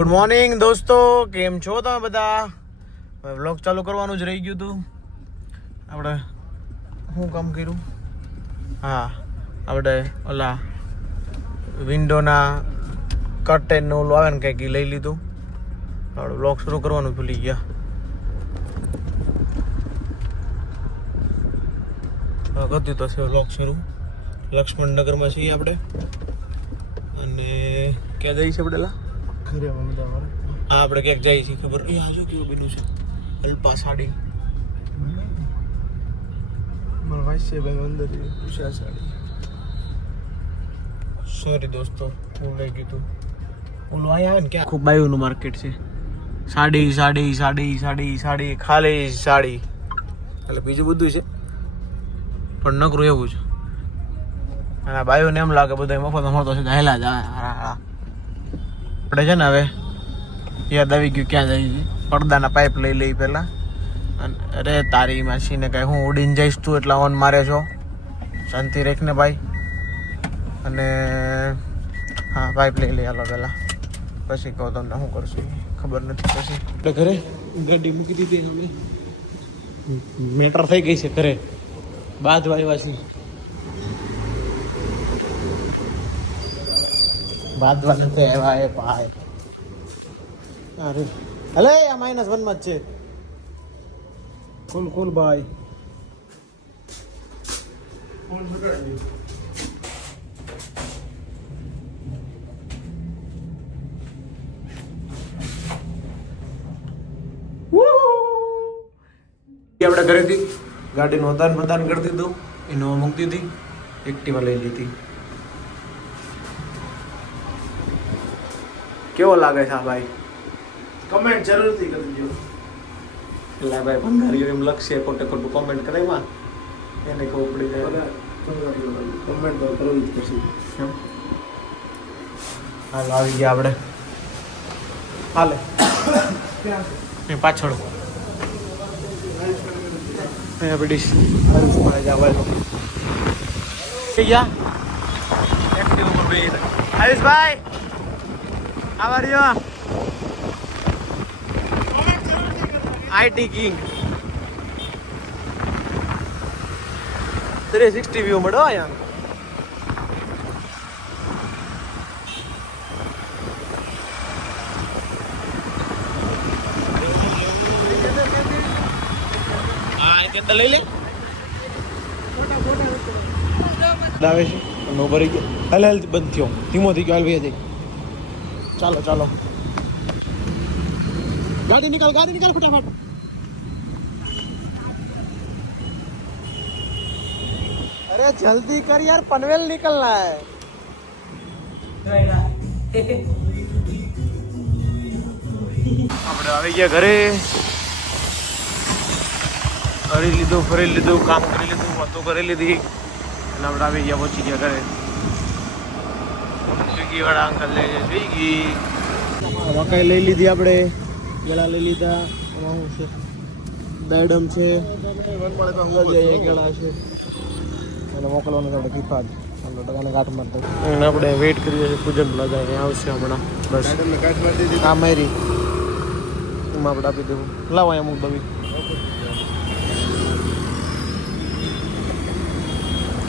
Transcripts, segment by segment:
Good morning દોસ્તો, કેમ છો તમે બધા? વ્લોગ ચાલુ કરવાનું જ રહી ગયું હતું. આપણે શું કામ કર્યું? હા, આપણે ઓલા વિન્ડોના કર્ટેનનું ઓલું આવે ને કંઈક લઈ લીધું. આપણે વ્લોગ શરૂ કરવાનું ભૂલી ગયા. કરતું તો છે વ્લોગ શરૂ. લક્ષ્મણનગરમાં છીએ આપણે. અને ક્યાં જઈએ છીએ આપણે? આપણે ક્યાંક જઈએ છીએ ખબર નહીં. આ શું કેવું બન્યું છે? અલ્પા સાડી સોરી દોસ્તો, હું લઈ ગયું હતું. ઓલું અહીંયા આવે ને ક્યાં ખૂબ બાયુનું માર્કેટ છે. સાડી સાડી સાડી સાડી સાડી ખાલી સાડી, એટલે બીજું બધું છે પણ નકરું એવું છે. અને બાયુને એમ લાગે બધા મફત મળતો છે, હેલા જ આપણે છે ને. હવે યાદ આવી ગયું ક્યાં જઈએ છીએ. પડદાના પાઇપ લઈ લઈ પહેલાં. અરે તારી માસીને કાંઈ હું ઉડીને જઈશ તું એટલા ઓન મારે છો. શાંતિ રાખને ભાઈ. અને હા, પાઇપ લઈ લઈ હાલો પહેલાં, પછી કહો તમને શું કરશું ખબર નથી. પછી એટલે ઘરે ગાડી મૂકી દીધી. અમે મેટર થઈ ગઈ છે ઘરે, બાદ વાયવાસી બાદવા નથી આવ્યા. એ ભાઈ અરે હલે આ -1 માં જ છે. કુલ ભાઈ આપણે ઘરેથી ગાડીનું આદાન પ્રદાન કરી દીધું. એનો મૂકી દીધી, એક્ટિવા લઈ લીધી. કેવો લાગે છે ભાઈ? કમેન્ટ જરૂરથી કરી દો. એટલે ભાઈ ભંગારીઓ એમ લખશે ખોટે ખોટું કમેન્ટ કરે માં, એને ખબર પડી જાય. કમેન્ટ તો કરવી જ પડશે. હાલ આવી ગયા આપણે. હાલે પાછળ બધી મળે જવાનું. એક્ટિવ ઉપર બે આયુષભાઈ આવાર્યો આઈટી કિંગ 360 વ્યૂ મળો અહીંયા. હા, કે લઈ લે આવે છે. નો ભરી ગયો. હાલ બંધ થયો, ધીમો થઈ ગયો. હાલ ભાઈ ચાલો ચાલો, गाड़ी निकाल फटाफट. अरे जल्दी कर यार, पनवेल निकलना है. આપણે આવી ગયા ઘરે. ફરી લીધું, કામ કરી લીધું, વાતો કરી લીધી, અને આપણે આવી ગયા, પહોંચી ગયા ઘરે. સ્વિગી વાળા અંકલ લે છે સ્વિગી. મકાઈ લઈ લીધી આપણે, કેળા લઈ લીધા. એમાં શું છે? બેડમ છે, કેળા છે. અને મોકલવાનું આપણે કિફાત 15 ટકાને કાટ મારતા. અને આપણે વેઇટ કરીએ છીએ પૂજન પ્લાઝા, અહીંયા આવશે હમણાં. બસ આ મારી એમાં આપણે આપી દેવું. લાવો અમુક દવી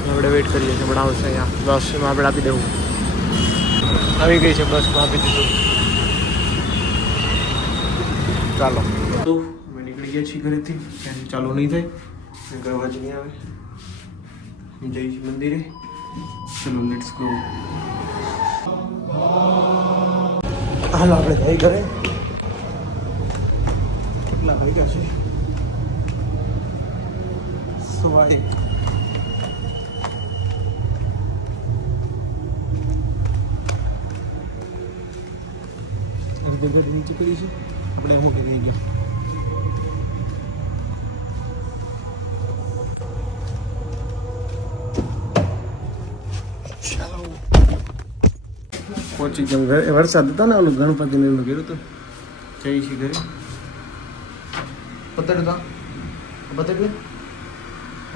આપણે વેઇટ કરીએ છીએ, હમણાં આવશે અહીંયા. બસ એમાં આપણે આપી દેવું. આવી ગઈ છે બસમાં, આપી દીધું. ચાલો તો અમે નીકળી ગયા છીએ ઘરેથી. ફેન ચાલુ નહીં થાય, અવાજ નહીં આવે. જઈએ છીએ મંદિરે. ચલો લેટ્સ ગો. હાલો આપણે જઈ ઘરે. કેટલા વાગ્યા છે? સવારે ગાડી નીચે કરી છે આપણે. અમુક થઈ ગયા. પહોંચી ગયા ઘરે. વરસાદ હતો ને, ઓલું ગણપતિને એનું કર્યું હતું. જઈ છીએ ઘરે. પતડ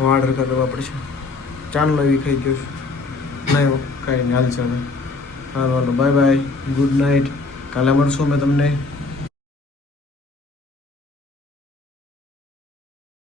ઓર્ડર કરવા પડશે. ચાંદલો એવી ખાઈ ગયો છે. નહીં કાંઈ નહીં, હાલ ચાલે. હાલો હાલો, બાય બાય, ગુડ નાઇટ. કાલે મળશું અમે તમને